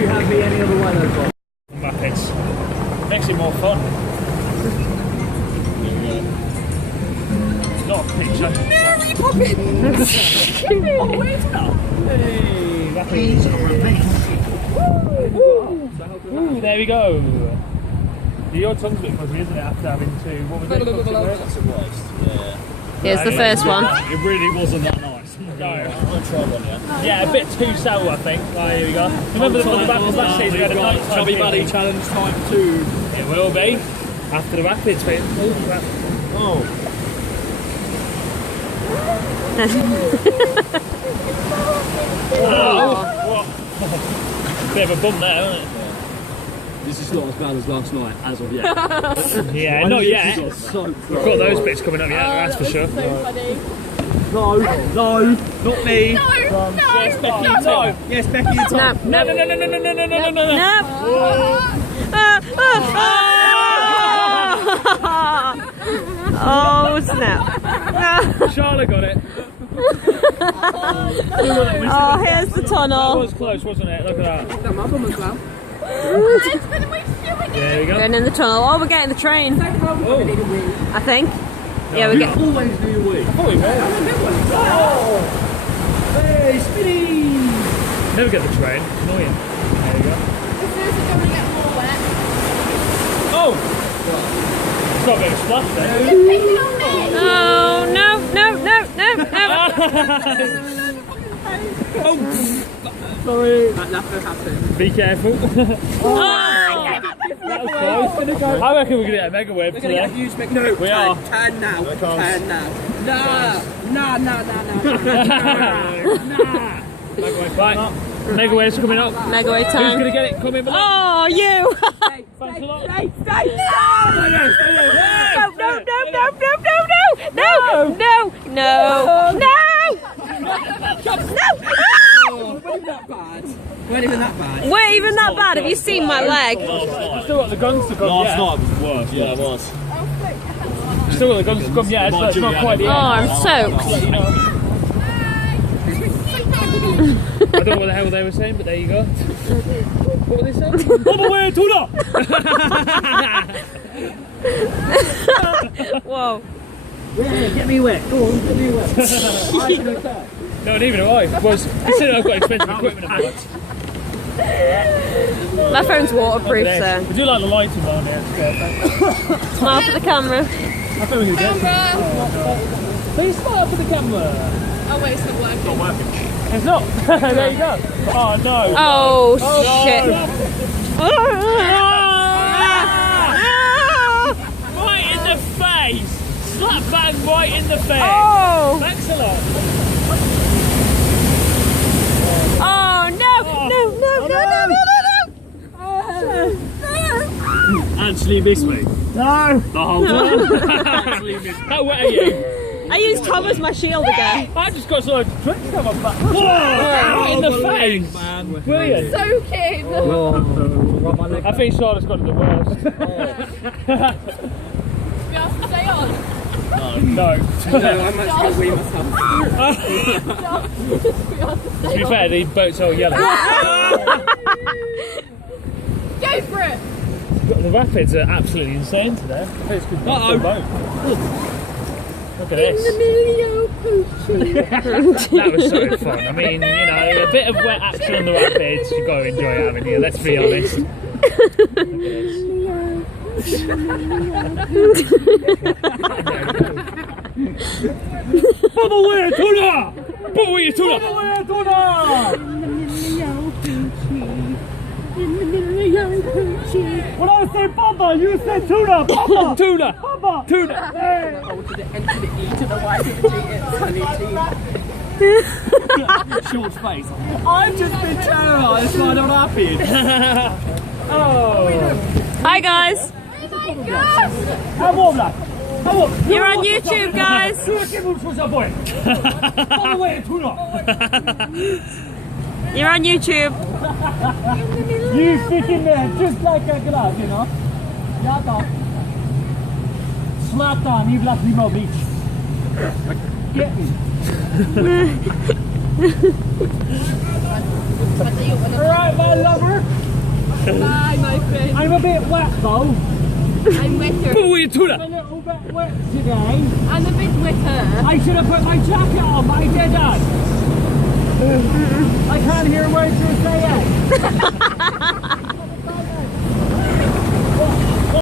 you have me any other way though? Rapids. Makes it more fun. Not a picture. Mary Poppins! Hey, Rapids. Ooh, there we go. Your tongue's a bit fuzzy, isn't it, after having to, what was it? Here's the first one. It really wasn't that nice. Yeah, a bit too sour, I think. Oh, here we go. Remember the Rapids last season? We had a night Chubby Buddy Challenge Type 2. It will be. After the Rapids, mate. Oh. Oh. Bit of a bump there, isn't it? This is not as bad as last night, as of yet. Yeah, not yet. We've got those bits coming up yet, that's for sure. So funny. No, not me. No, Yes, Becky and Tom. Yes, Becky and Tom. No. Oh snap! Charlotte got it. Oh, here's the tunnel. That was close, wasn't it? Look at that. Got my bum as well. There we go. Going in the tunnel. Oh, we're getting the train. I think. Yeah, we get. Always do your wee. I thought we were. Oh! Hey, spinning! Never get the train. Annoying. There we go. As soon as it's going to get more wet. Oh! It's got a bit of a splash there. It's picking on me! Oh no! Oh! Sorry. That never happened. Be careful. Oh! That was close. I reckon we're going to get a mega wave today. No, we are. Turn now. Turn now. Nah. Right. Mega wave's coming up. Mega wave time. Who's going to get it? Come in below. Oh, you! Thanks a lot. No! Weren't even that bad. We're even that bad. Have you seen my leg? Still got the guns to come. Last night was worse. Yeah, it was. Still got the guns to come. Yeah, so it's not quite the Oh, end. I'm soaked. I don't know what the hell they were saying, but there you go. What were they saying? On the way, tuna! Whoa. Yeah, get me wet. Go on, get me wet. No, neither do I. Was considering I've got expensive equipment and that. My phone's waterproof, so. We do like the lighting on here. Smile for the camera. I thought we could get Please smile for the camera. Oh wait, it's not working. It's not working. It's not. There you go. Oh no. Oh, shit. Right in the face. Slap bang right in the face. Oh. Thanks a lot. Oh, no. Actually miss me. No. The whole time. Actually missed me. How wet are you? I used Tom as my shield again. I just got some drinks down my back. Whoa! Right in the face. Brilliant. Soaking! I think Charlotte's got it the worst. Do you have to stay on? No. I'm actually going to wee myself. To be fair, the boat's all yellow. Go for it! The rapids are absolutely insane today. I think it's good boat. Look at this. That was so fun. I mean, you know, a bit of wet action on the rapids, you've got to enjoy it, haven't you? Let's be honest. Bubble wire tuna! Bubble wire tuna! Bubble wire tuna! When I say Bubba, you say tuna! Bubba! Tuna! Bubba! Tuna! Hey! Short space. I've just been terrorised by the rapids. Oh! Hi, guys. Oh my gosh! You're on YouTube, guys. You're on YouTube. You fit in there just like a glass, you know? Zlatan, Ibrahimovic. Get me. Alright, my lover. Bye, my friend. I'm a bit wet though. I'm wetter. I'm a little bit wet today. I'm a bit wetter. I should have put my jacket on, but I didn't. I can't hear words you're saying.